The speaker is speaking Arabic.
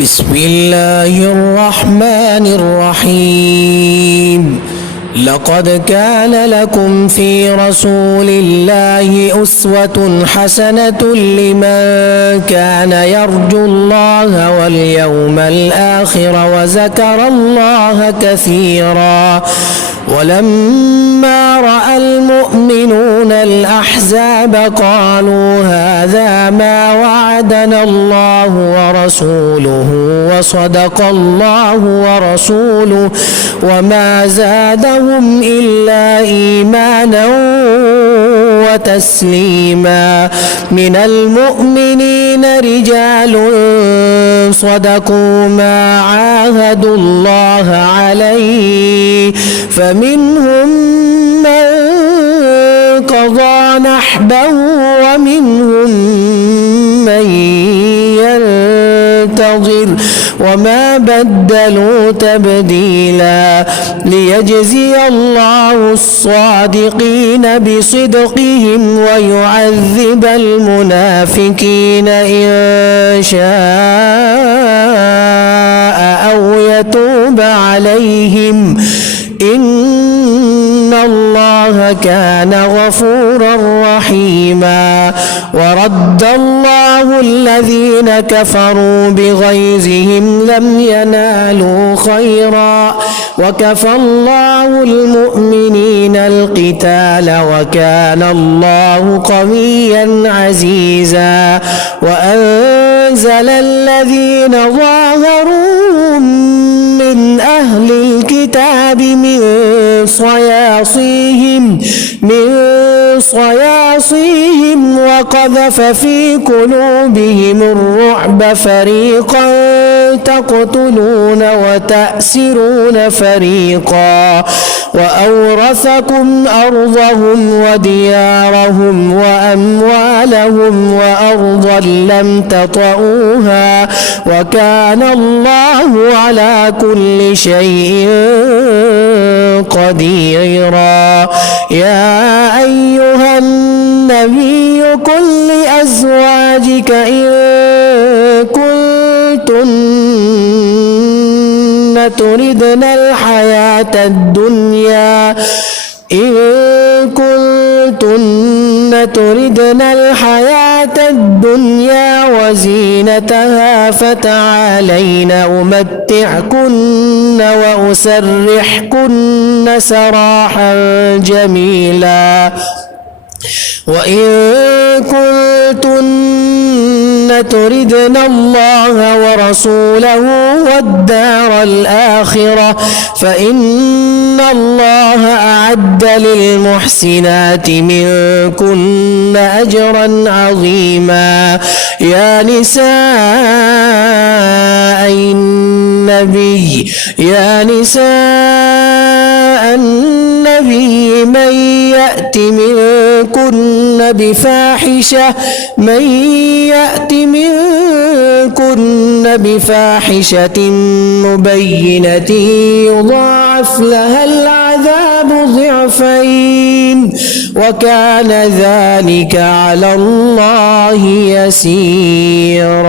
بسم الله الرحمن الرحيم. لقد كان لكم في رسول الله أسوة حسنة لمن كان يرجو الله واليوم الآخر وذكر الله كثيرا. ولما رأى المؤمنون الأحزاب قالوا هذا ما وعدنا الله ورسوله وصدق الله ورسوله وما زادهم إلا إيمانا وتسليما. من المؤمنين رجال صدقوا ما عاهدوا الله عليه فمنهم من قضى نحبه ومنهم من ينتظر وما بدلوا تبديلا. ليجزي الله الصادقين بصدقهم ويعذب المنافقين إن شاء أو يتوب عليهم إن الله كان غفورا رحيما. ورد الله الذين كفروا بغيظهم لم ينالوا خيرا وكفى الله المؤمنين القتال وكان الله قويا عزيزا. وأنزل الذين ظاهروهم من أهل الكتاب من صياصيهم وقذف في قلوبهم الرعب فريقا تقتلون وتأسرون فريقا. وأورثكم أرضهم وديارهم وأموالهم وأرضا لم تطئوها وكان الله على كل شيء قديرا. يا أيها النبي قل لأزواجك إن كنتن تردن الحياة الدنيا وزينتها فتعالين أمتعكن وأسرحكن سراحا جميلا. وإن كنتن تردن الله ورسوله والدار الآخرة فإن الله أعد للمحسنات منكن أجرا عظيما. يا نساء النبي من يأت منكن بفاحشة مبينة يضاعف لها العذاب ضعفين وكان ذلك على الله يسيرا.